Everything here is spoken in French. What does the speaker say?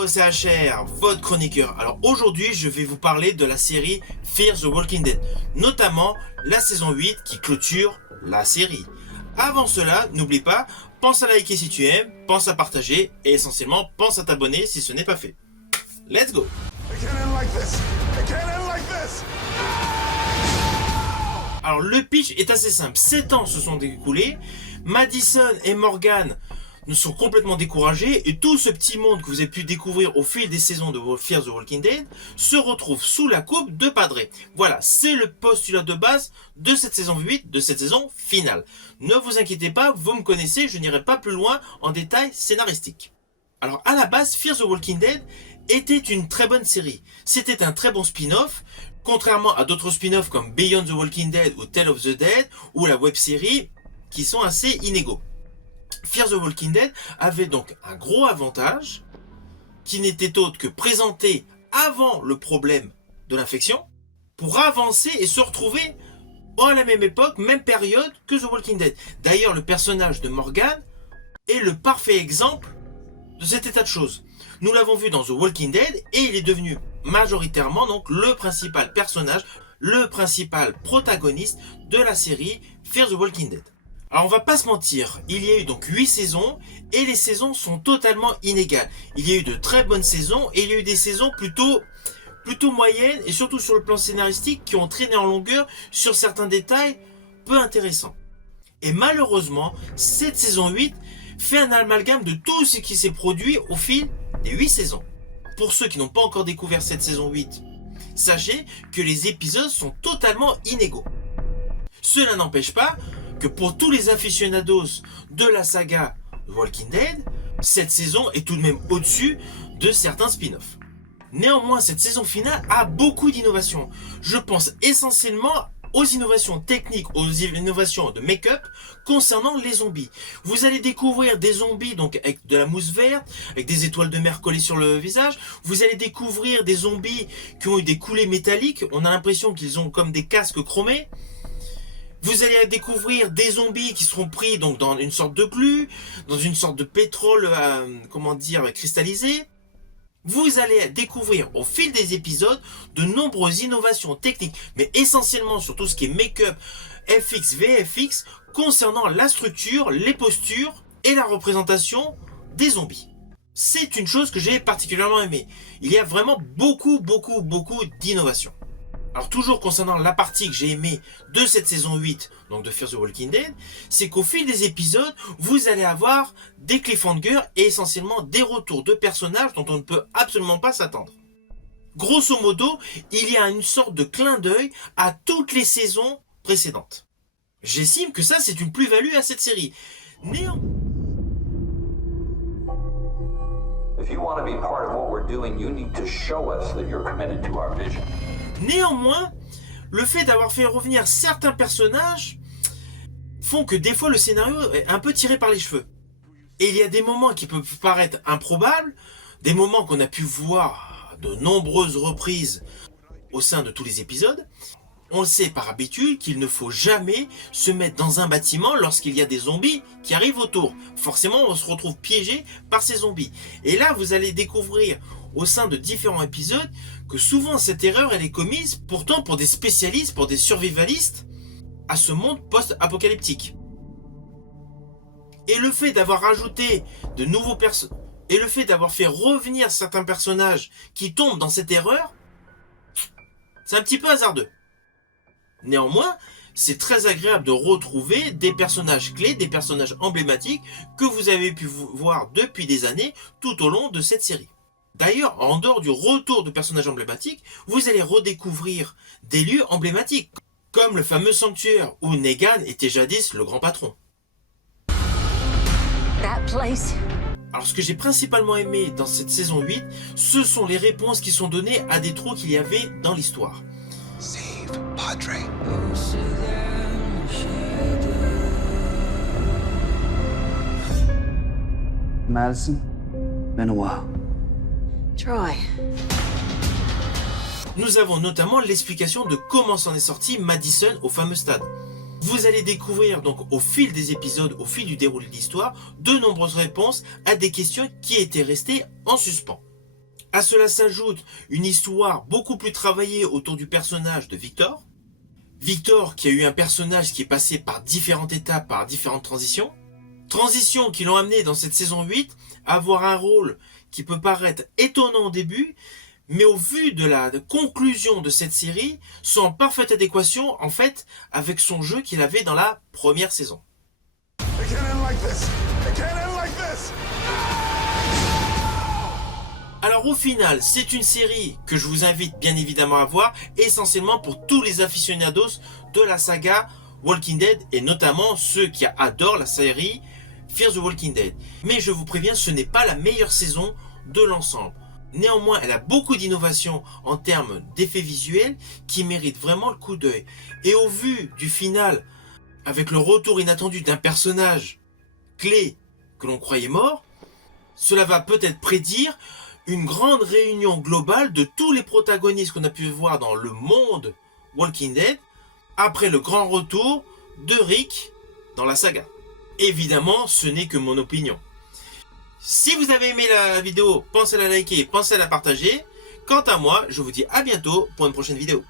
Hello, c'est HR, votre chroniqueur. Alors aujourd'hui, je vais vous parler de la série Fear the Walking Dead, notamment la saison 8 qui clôture la série. Avant cela, n'oublie pas, pense à liker si tu aimes, pense à partager et essentiellement, pense à t'abonner si ce n'est pas fait. Let's go! Alors le pitch est assez simple, 7 ans se sont écoulés, Madison et Morgan nous sont complètement découragés et tout ce petit monde que vous avez pu découvrir au fil des saisons de Fear the Walking Dead se retrouve sous la coupe de Padre. Voilà, c'est le postulat de base de cette saison 8, de cette saison finale. Ne vous inquiétez pas, vous me connaissez, je n'irai pas plus loin en détail scénaristique. Alors à la base, Fear the Walking Dead était une très bonne série. C'était un très bon spin-off, contrairement à d'autres spin-offs comme Beyond the Walking Dead ou Tale of the Dead ou la web-série qui sont assez inégaux. Fear the Walking Dead avait donc un gros avantage qui n'était autre que présenté avant le problème de l'infection pour avancer et se retrouver à la même époque, même période que The Walking Dead. D'ailleurs, le personnage de Morgan est le parfait exemple de cet état de choses. Nous l'avons vu dans The Walking Dead et il est devenu majoritairement donc le principal personnage, le principal protagoniste de la série Fear the Walking Dead. Alors on va pas se mentir, il y a eu donc 8 saisons et les saisons sont totalement inégales. Il y a eu de très bonnes saisons et il y a eu des saisons plutôt moyennes et surtout sur le plan scénaristique qui ont traîné en longueur sur certains détails peu intéressants. Et malheureusement, cette saison 8 fait un amalgame de tout ce qui s'est produit au fil des 8 saisons. Pour ceux qui n'ont pas encore découvert cette saison 8, sachez que les épisodes sont totalement inégaux. Cela n'empêche pas que pour tous les aficionados de la saga Walking Dead, cette saison est tout de même au-dessus de certains spin-offs. Néanmoins, cette saison finale a beaucoup d'innovations. Je pense essentiellement aux innovations techniques, aux innovations de make-up concernant les zombies. Vous allez découvrir des zombies donc avec de la mousse verte, avec des étoiles de mer collées sur le visage. Vous allez découvrir des zombies qui ont eu des coulées métalliques. On a l'impression qu'ils ont comme des casques chromés. Vous allez découvrir des zombies qui seront pris donc dans une sorte de glu, dans une sorte de pétrole, cristallisé. Vous allez découvrir au fil des épisodes de nombreuses innovations techniques, mais essentiellement sur tout ce qui est make-up, FX, VFX, concernant la structure, les postures et la représentation des zombies. C'est une chose que j'ai particulièrement aimée. Il y a vraiment beaucoup d'innovations. Alors toujours concernant la partie que j'ai aimée de cette saison 8, donc de Fear the Walking Dead, c'est qu'au fil des épisodes, vous allez avoir des cliffhangers et essentiellement des retours de personnages dont on ne peut absolument pas s'attendre. Grosso modo, il y a une sorte de clin d'œil à toutes les saisons précédentes. J'estime que ça c'est une plus-value à cette série. Néanmoins, le fait d'avoir fait revenir certains personnages font que des fois le scénario est un peu tiré par les cheveux. Et il y a des moments qui peuvent paraître improbables, des moments qu'on a pu voir de nombreuses reprises au sein de tous les épisodes. On le sait par habitude qu'il ne faut jamais se mettre dans un bâtiment lorsqu'il y a des zombies qui arrivent autour. Forcément, on se retrouve piégé par ces zombies. Et là, vous allez découvrir au sein de différents épisodes que souvent cette erreur elle est commise pourtant pour des spécialistes, pour des survivalistes à ce monde post-apocalyptique. Et le fait d'avoir rajouté de nouveaux personnages et le fait d'avoir fait revenir certains personnages qui tombent dans cette erreur, c'est un petit peu hasardeux. Néanmoins, c'est très agréable de retrouver des personnages clés, des personnages emblématiques que vous avez pu voir depuis des années tout au long de cette série. D'ailleurs, en dehors du retour de personnages emblématiques, vous allez redécouvrir des lieux emblématiques, comme le fameux sanctuaire où Negan était jadis le grand patron. Alors ce que j'ai principalement aimé dans cette saison 8, ce sont les réponses qui sont données à des trous qu'il y avait dans l'histoire. Save Padre. Madison, been a while. Troy. Nous avons notamment l'explication de comment s'en est sorti Madison au fameux stade. Vous allez découvrir donc au fil des épisodes, au fil du déroulé de l'histoire, de nombreuses réponses à des questions qui étaient restées en suspens. À cela s'ajoute une histoire beaucoup plus travaillée autour du personnage de Victor. Victor qui a eu un personnage qui est passé par différentes étapes, par différentes transitions. Transitions qui l'ont amené dans cette saison 8 à avoir un rôle qui peut paraître étonnant au début, mais au vu de la conclusion de cette série, sont en parfaite adéquation en fait avec son jeu qu'il avait dans la première saison. Alors au final, c'est une série que je vous invite bien évidemment à voir, essentiellement pour tous les aficionados de la saga Walking Dead, et notamment ceux qui adorent la série Fear the Walking Dead. Mais je vous préviens, ce n'est pas la meilleure saison de l'ensemble. Néanmoins, elle a beaucoup d'innovations en termes d'effets visuels qui méritent vraiment le coup d'œil. Et au vu du final, avec le retour inattendu d'un personnage clé que l'on croyait mort, cela va peut-être prédire une grande réunion globale de tous les protagonistes qu'on a pu voir dans le monde Walking Dead après le grand retour de Rick dans la saga. Évidemment, ce n'est que mon opinion. Si vous avez aimé la vidéo, pensez à la liker, pensez à la partager. Quant à moi, je vous dis à bientôt pour une prochaine vidéo.